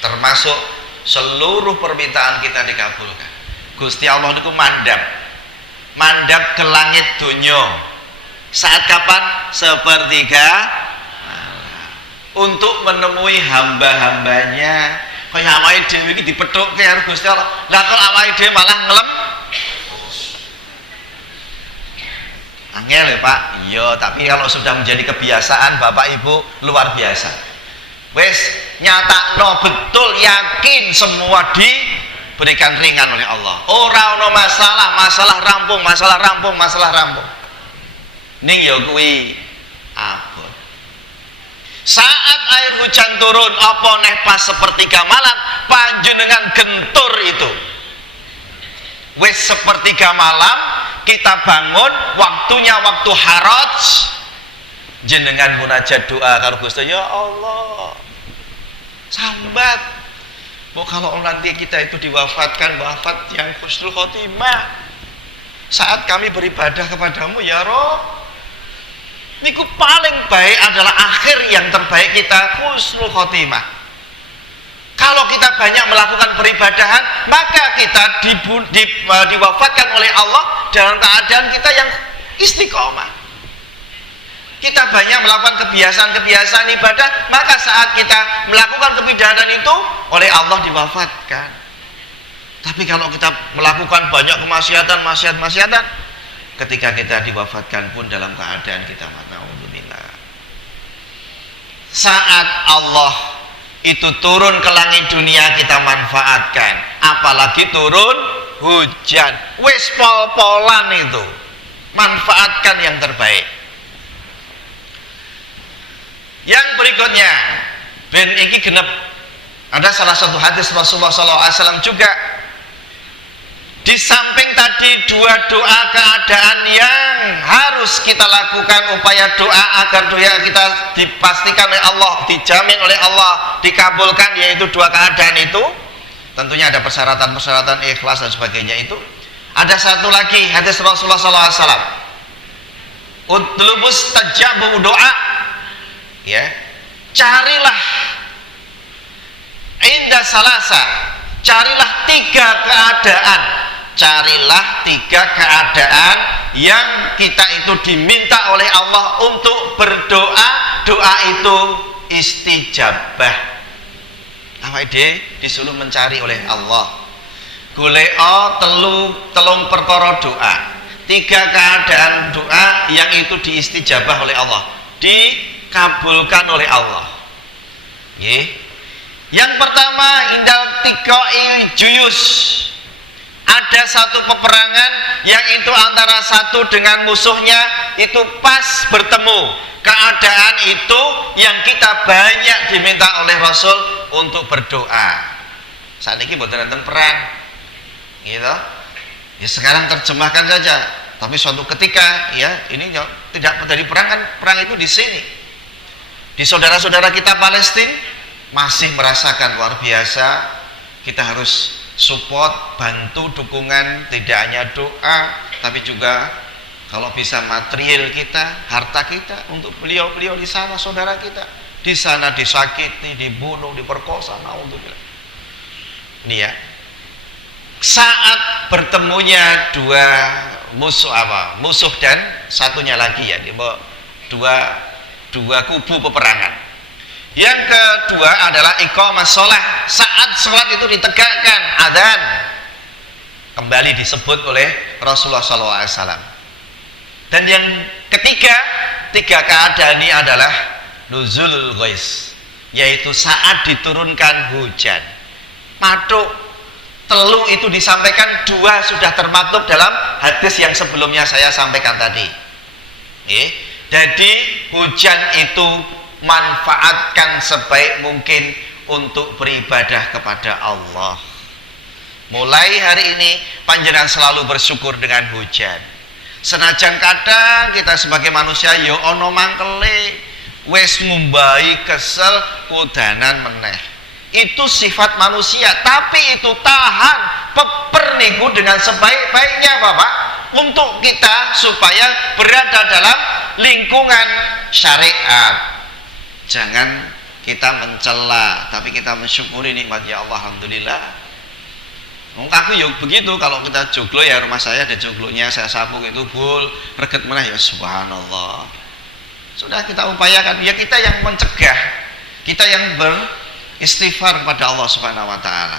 termasuk seluruh permintaan kita dikabulkan. Gusti Allah itu mandap ke langit dunya. Saat kapan? Sepertiga untuk menemui hamba-hambanya. Kaya awake dhewe iki dipethukke karo Gusti Allah. Lah kok awake dhewe malah ngelem? Angel ya Pak? Iya, tapi kalau sudah menjadi kebiasaan Bapak Ibu luar biasa. Wes nyatakno betul, yakin semua diberikan ringan oleh Allah. Ora ono masalah rampung. Ning ya kuwi abot. Saat air hujan turun apa neh pas sepertiga malam panjenengan gentur itu. Wes sepertiga malam kita bangun, waktunya waktu haraj, jenengan munajat doa karo Gusti, ya Allah sambat. Kalau nanti kita itu diwafatkan wafat yang husnul khotimah, saat kami beribadah kepadamu ya Rob, niku paling baik adalah akhir yang terbaik kita husnul khotimah. Kalau kita banyak melakukan peribadahan, maka kita diwafatkan oleh Allah dalam keadaan kita yang istiqomah. Kita banyak melakukan kebiasaan-kebiasaan ibadah, maka saat kita melakukan kebidahan itu oleh Allah diwafatkan. Tapi kalau kita melakukan banyak kemaksiatan, ketika kita diwafatkan pun dalam keadaan kita naudzubillah. Saat Allah itu turun ke langit dunia kita manfaatkan, apalagi turun hujan, wis pol-polan itu manfaatkan yang terbaik. Yang berikutnya, ben iki genep, ada salah satu hadis Rasulullah SAW juga, di samping tadi dua doa keadaan yang harus kita lakukan, upaya doa agar doa kita dipastikan oleh Allah, dijamin oleh Allah, dikabulkan, yaitu dua keadaan itu. Tentunya ada persyaratan-persyaratan ikhlas dan sebagainya itu. Ada satu lagi hadis Rasulullah SAW, utlubus tajabu doa, ya, carilah indah salasa, carilah tiga keadaan, carilah tiga keadaan yang kita itu diminta oleh Allah untuk berdoa, doa itu istijabah. Apa ide disuruh mencari oleh Allah. Goleo telung perkara doa, tiga keadaan doa yang itu diistijabah oleh Allah, dikabulkan oleh Allah. Yang pertama, indal tikoil juyus, ada satu peperangan yang itu antara satu dengan musuhnya itu pas bertemu. Keadaan itu yang kita banyak diminta oleh Rasul untuk berdoa. Saat ini buat nonton perang, gitu. Ya sekarang terjemahkan saja. Tapi suatu ketika, ya ini tidak terjadi perang, kan perang itu di sini. Di saudara-saudara kita Palestina masih merasakan luar biasa. Kita harus support, bantu, dukungan, tidak hanya doa, tapi juga kalau bisa material kita, harta kita untuk beliau-beliau di sana, saudara kita di sana disakiti, dibunuh, diperkosa, naudzubillah. Ini ya, saat bertemunya dua musuh, musuh dan satunya lagi ya, dua kubu peperangan. Yang kedua adalah iqamah sholat, saat sholat itu ditegakkan, adzan, kembali disebut oleh Rasulullah SAW. Dan yang ketiga, tiga keadaan ini adalah nuzulul ghais, yaitu saat diturunkan hujan. Matuk, telu itu disampaikan, dua sudah termaktub dalam hadis yang sebelumnya saya sampaikan tadi. Jadi hujan itu manfaatkan sebaik mungkin untuk beribadah kepada Allah. Mulai hari ini panjenengan selalu bersyukur dengan hujan. Senajan kadang kita sebagai manusia yo ono mangkele, wes ngumbai kesel udanan meneh. Itu sifat manusia, tapi itu tahan peper niku dengan sebaik-baiknya Bapak, untuk kita supaya berada dalam lingkungan syariat. Jangan kita mencela, tapi kita mensyukuri nikmat ya Allah, alhamdulillah. Aku yuk begitu, kalau kita joglo ya, rumah saya ada joglonya, saya sapu itu bul reget meneh ya subhanallah. Sudah kita upayakan, ya kita yang mencegah, kita yang beristighfar kepada Allah Subhanahu wa taala.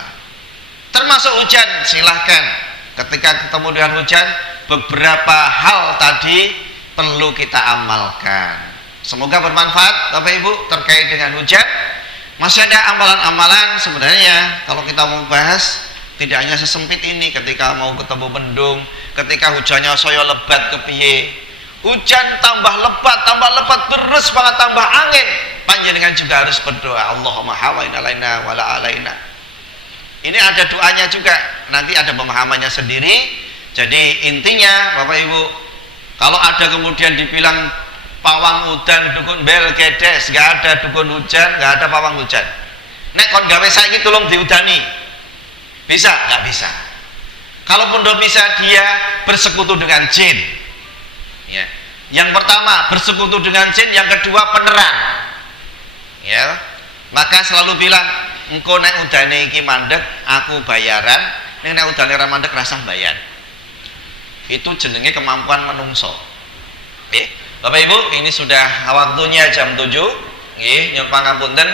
Termasuk hujan, silahkan ketika ketemu dengan hujan, beberapa hal tadi perlu kita amalkan. Semoga bermanfaat Bapak Ibu terkait dengan hujan. Masih ada amalan-amalan sebenarnya kalau kita mau bahas, tidak hanya sesempit ini. Ketika mau ketemu mendung, ketika hujannya saya lebat kepiye, hujan tambah lebat terus banget, tambah angin, panjenengan juga harus berdoa, Allahumma hawaina alaina wala alaina. Ini ada doanya juga, nanti ada pemahamannya sendiri. Jadi intinya Bapak Ibu, kalau ada kemudian dibilang pawang udan dukun bel kedes, gak ada dukun hujan, gak ada pawang hujan. Nek kon gawe saiki tolong diudani, bisa? Nggak bisa. Kalaupun udah bisa, dia bersekutu dengan jin. Ya. Yang pertama bersekutu dengan jin, yang kedua penerang. Ya. Maka selalu bilang, engkau nek udane iki mandek, aku bayaran. Nek udane ra mandek rasah bayar. Itu jenenge kemampuan menungso. Oke. Bapak Ibu, ini sudah waktunya jam 7. Nggih, nyuwun pangapunten,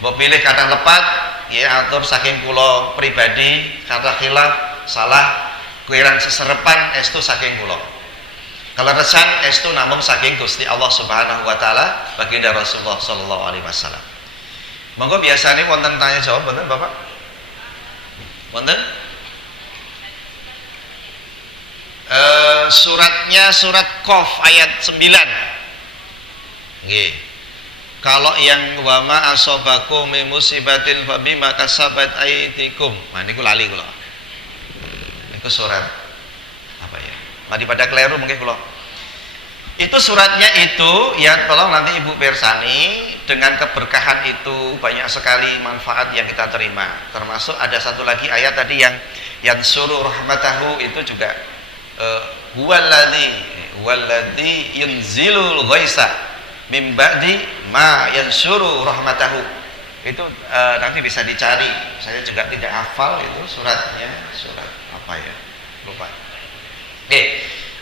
mbok pilih kata lepat. Ya, atur saking kula pribadi kata khilaf salah kurang seserepan estu saking kula. Kalau resan estu namung saking Gusti Allah Subhanahu wa taala, baginda Rasulullah sallallahu alaihi wasallam. Monggo biasane wonten tanya jawab wonten Bapak? Wonten? suratnya surat Qaf ayat 9. Nggih. Kalau yang wa ma asabakum min musibatin fa bima kasabat aydikum. Nah niku lali kula. Niku surat apa ya? Daripada keliru mungkin kula. Itu suratnya itu ya, tolong nanti Ibu Persani, dengan keberkahan itu banyak sekali manfaat yang kita terima. Termasuk ada satu lagi ayat tadi yang suruh rahmatahu, itu juga huwallazi yunzilul ghaisa mim ba'di ma yansuru rahmatahu. Itu nanti bisa dicari. Saya juga tidak hafal itu suratnya, surat apa ya? Lupa.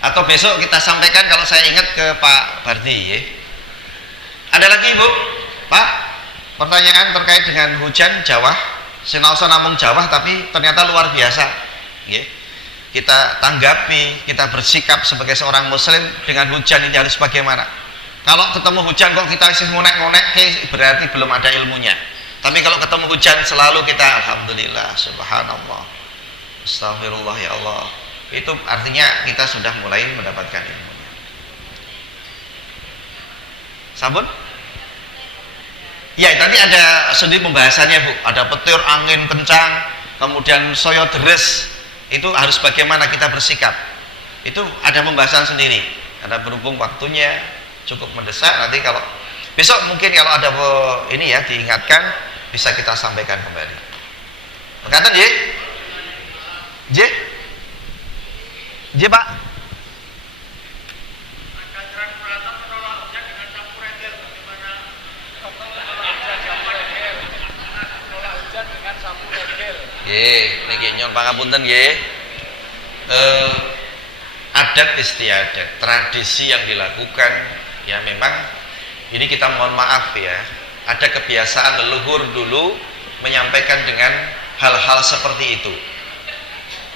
Atau besok kita sampaikan kalau saya ingat ke Pak Bardi ya. Ada lagi Ibu? Pak, pertanyaan terkait dengan hujan Jawa. Sinaosa namung Jawa tapi ternyata luar biasa. Ya. Kita tanggapi, kita bersikap sebagai seorang muslim dengan hujan ini harus bagaimana? Kalau ketemu hujan kok kita isih ngonek-ngonek, berarti belum ada ilmunya. Tapi kalau ketemu hujan selalu kita alhamdulillah, subhanallah, astagfirullah ya Allah. Itu artinya kita sudah mulai mendapatkan ilmunya. Sabun? Ya, tadi ada sendiri pembahasannya Bu. Ada petir, angin kencang, kemudian soyo deres. Itu harus bagaimana kita bersikap. Itu ada pembahasan sendiri. Karena berhubung waktunya cukup mendesak, nanti kalau besok mungkin kalau ada ini ya diingatkan, bisa kita sampaikan kembali. Berkata J? J? J Pak? Niki nyon pangapunten nggih. Adat istiadat, tradisi yang dilakukan ya memang ini kita mohon maaf ya. Ada kebiasaan leluhur dulu menyampaikan dengan hal-hal seperti itu.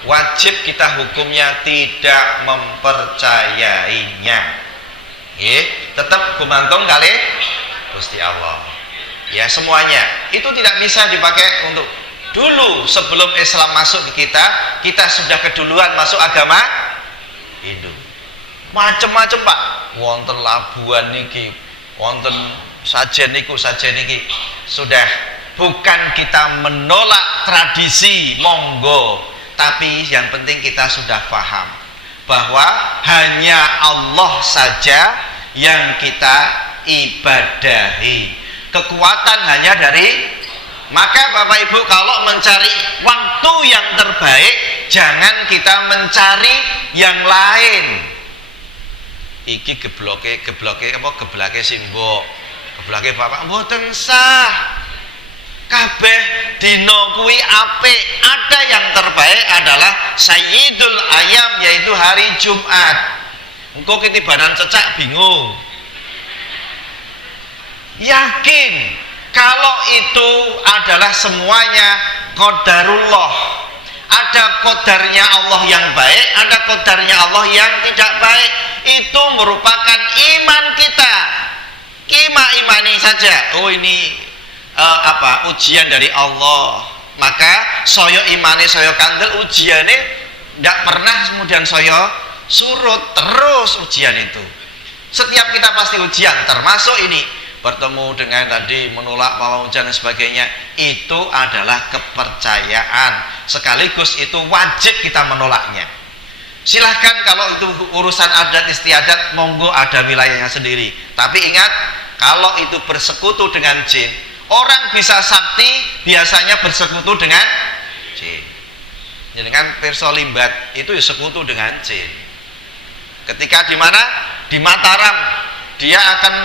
Wajib kita hukumnya tidak mempercayainya. Tetap gumantung kali Gusti Allah. Ya semuanya itu tidak bisa dipakai untuk dulu sebelum Islam masuk ke kita sudah keduluan masuk agama Hindu. Macem-macem Pak. Wonten Labuan niki, wonten sajen niku sajen niki. Sudah bukan kita menolak tradisi, monggo. Tapi yang penting kita sudah paham bahwa hanya Allah saja yang kita ibadahi. Kekuatan hanya dari, maka Bapak Ibu kalau mencari waktu yang terbaik, jangan kita mencari yang lain. Iki gebloke simbok, gebloke bapak mboten sah. Kabeh dina kuwi apik. Ada yang terbaik adalah Sayyidul Ayam, yaitu hari Jumat. Engko ketibanan cecak bingung. Yakin kalau itu adalah semuanya qadarullah. Ada qadarnya Allah yang baik, ada qadarnya Allah yang tidak baik. Itu merupakan iman kita. Kima imani saja. Oh ini ujian dari Allah. Maka soyo imane soyo kandel, ujiannya tidak pernah kemudian soyo surut, terus ujian itu. Setiap kita pasti ujian, termasuk ini bertemu dengan tadi menolak pawang hujan dan sebagainya. Itu adalah kepercayaan, sekaligus itu wajib kita menolaknya. Silahkan kalau itu urusan adat istiadat, monggo ada wilayahnya sendiri. Tapi ingat, kalau itu bersekutu dengan jin, orang bisa sakti biasanya bersekutu dengan jin. Dengan pirsa limbat itu sekutu dengan jin. Ketika di mana? Di Mataram, dia akan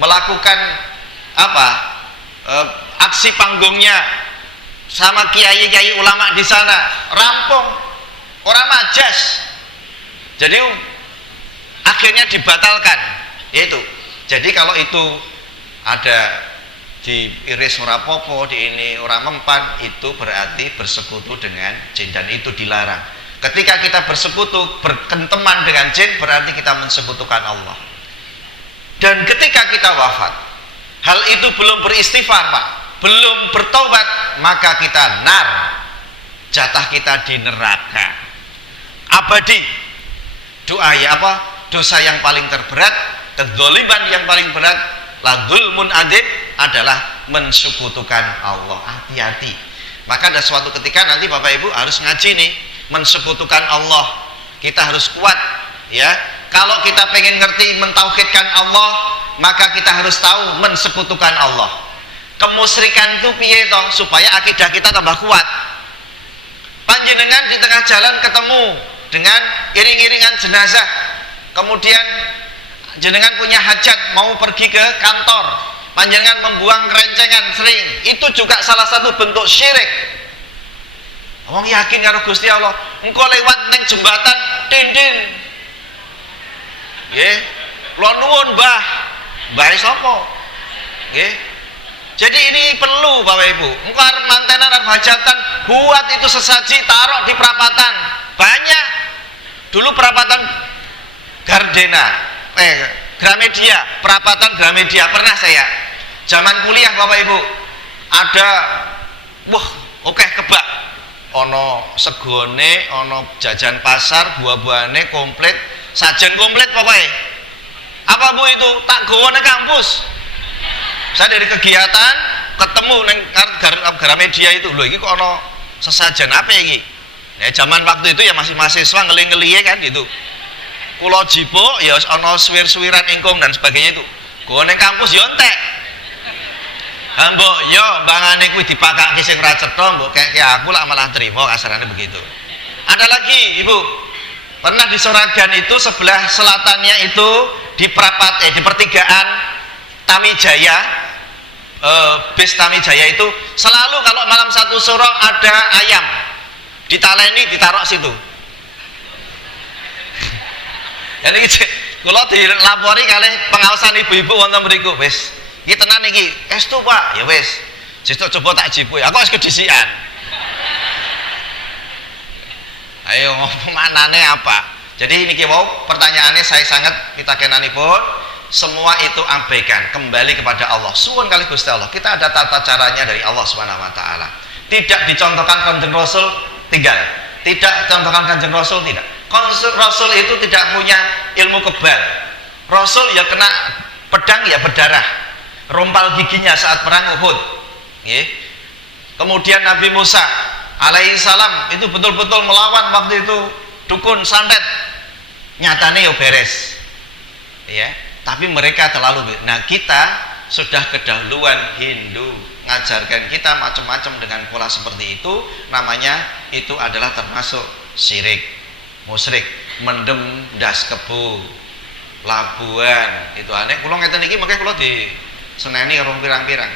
melakukan aksi panggungnya sama kiai-kiai ulama di sana, rampung orang majas. Jadi akhirnya dibatalkan. Yaitu. Jadi kalau itu ada diiris ora popo, di ini ora mempan, itu berarti bersekutu dengan jin dan itu dilarang. Ketika kita bersekutu, berkenteman dengan jin, berarti kita mensekutukan Allah. Dan ketika kita wafat, hal itu belum beristighfar Pak, belum bertobat, maka kita jatah kita di neraka abadi. doa ya apa? Dosa yang paling terberat, kedzaliman yang paling berat, la dzulmun adzim adalah mensekutukan Allah. Hati-hati. Maka ada suatu ketika nanti Bapak Ibu harus ngaji nih, mensekutukan Allah. Kita harus kuat ya. Kalau kita pengen ngerti mentauhidkan Allah, maka kita harus tahu mensekutukan Allah. Kemusyrikan itu piye toh supaya akidah kita tambah kuat. Panjenengan di tengah jalan ketemu dengan iring-iringan jenazah, kemudian jenengan punya hajat mau pergi ke kantor, panjenengan membuang kerencengan sering, itu juga salah satu bentuk syirik. Wong yakin karo Gusti Allah, engko lewat neng jembatan dinding nggih, kula nuwun Mbah. Mbah sapa? Nggih. Jadi ini perlu Bapak Ibu. Engko arep mantenan arep hajatan, buat itu sesaji taruh di perapatan. Banyak. Dulu perapatan Gardena, Gramedia, perapatan Gramedia pernah saya. Zaman kuliah Bapak Ibu. Ada oke kebak. Ono segone, ono jajan pasar, buah-buahane komplit, sajen komplit pokoknya. Apa Bu itu? Tak gowo nang kampus. Saya dari kegiatan ketemu neng Gramedia itu, loh ini kok ono sesajen apa ini? Ya zaman waktu itu ya masih mahasiswa ngeli-ngeli kan gitu. Kulo jipo ya ono suwir-suwiran ingkung dan sebagainya itu. Gue neng kampus yo entek. Mbok yo bangane kuwi dipakake sing ora cetha, mbok kayak aku lah malah trimo kasarane begitu. Ada lagi Ibu, pernah di Soragan itu sebelah selatannya itu di di pertigaan Tamijaya, bis Tamijaya itu selalu kalau malam satu suro ada ayam ditaleni ditaruh situ. Jadi kalau dilapori kalih pengawasan ibu-ibu wonten mriku wis iki tenan iki estu Pak ya wis justru coba tak jipu aku wis kedisian. Ayo manane apa? Jadi niki wau pertanyaannya saya sangat pitakenanipun. Semua itu abaikan, kembali kepada Allah. Suwun kali Gusti Allah. Kita ada tata caranya dari Allah Subhanahu wa taala. Tidak dicontohkan Kanjeng Rasul tinggal. Tidak contohkan Kanjeng Rasul tidak. Rasul itu tidak punya ilmu kebal. Rasul ya kena pedang ya berdarah. Rompal giginya saat perang Uhud. Nggih. Kemudian Nabi Musa alaihissalam itu betul-betul melawan waktu itu dukun santet. Nyatane yo beres. Ya. Tapi mereka terlalu, nah kita sudah kedahuluan Hindu ngajarkan kita macam-macam dengan pola seperti itu, namanya itu adalah termasuk syirik, musyrik, mendem das kebu, labuan, itu aneh. Kulo ngeten iki makanya kulo di seneni rong pirang-pirang.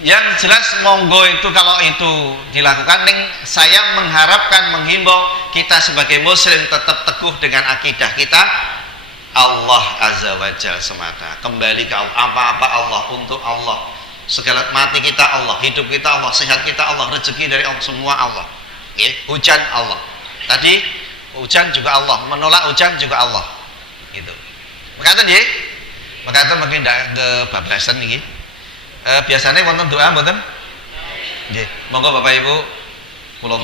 Yang jelas monggo itu kalau itu dilakukan, saya mengharapkan menghimbau kita sebagai muslim tetap teguh dengan akidah kita. Allah Azza wa Jalla semata, kembali ke Allah, apa-apa Allah, untuk Allah, segala mati kita Allah, hidup kita Allah, sehat kita Allah, rezeki dari Allah, semua Allah. Hujan Allah, tadi hujan juga Allah, menolak hujan juga Allah, gitu. Makanya nggih, makanya makin ndak kebablasan niki. Biasanya wonten doa mboten? Nggih, monggo Bapak Ibu kula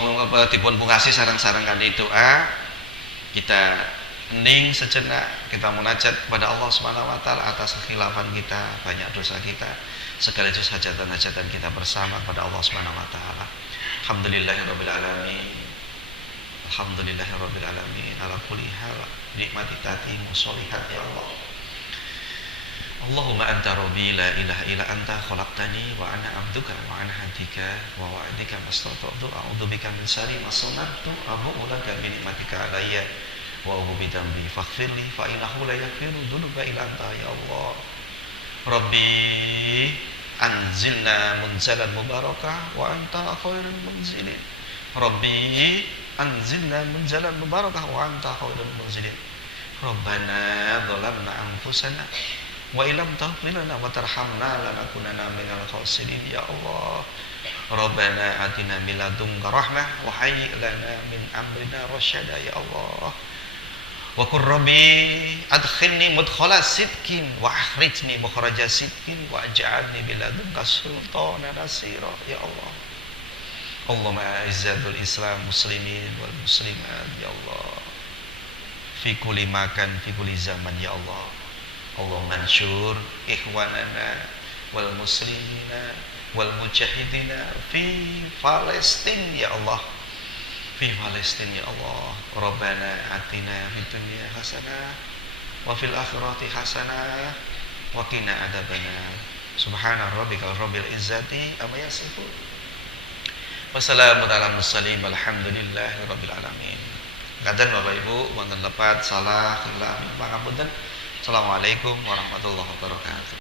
dipun pungkasi sareng-sareng kanthi doa. Kita hening sejenak, kita munajat kepada Allah Subhanahu wa taala atas kekhilafan kita, banyak dosa kita, sekaligus hajatan-hajatan kita bersama kepada Allah Subhanahu wa taala. Alhamdulillahirabbil alamin. Alhamdulillahirabbil alamin ala kulli hal nikmati tatimu sholihat ya Allah. Allahumma anta rabbi la ilaha illa anta khalaqtani wa ana abduka wa ana hadika wa wa'idika mastata'tu a'udzubika min syarri ma sana'tu abu'u laka bi ni'matika alayya wa ubi dambi faghfirli fa innahu la yaghfiru dzunuba illa anta ya Allah. Rabbi anzilna munzalan mubarakah wa anta khairul munzilin. Rabbi anzilna munzalan mubarakah wa anta khairul munzilin. Rabbana dhalamna anfusana wa illam taghfir lana wa tarhamna lanakunanna minal khasirin ya Allah. Rabbana atina min ladunka rahmah wa hayyi lana min amrina rasyada ya Allah. Wa qur rabbi adkhilni mudkhala sidqin wa akhrijni mukhraja sidqin wa ij'alni min ladunka sultanan nasira ya Allah. Allahumma a'izzatul islam muslimin wal muslimat ya Allah. fi kulli makan fi kulli zaman ya Allah. Allah mansur ikhwanana wal muslimina wal mujahidina fi Palestin ya Allah, fi Palestin ya Allah. Rabbana atina fid dunya hasanah wa fil akhirati hasanah wa qina adzabannar. Subhana rabbika rabbil izzati amma yasifun. Wassalamun ala mursalin walhamdulillahi rabbil alamin. Kadan Bapak Ibu wonten lepat salah khilaf pangapunten. Assalamualaikum warahmatullahi wabarakatuh.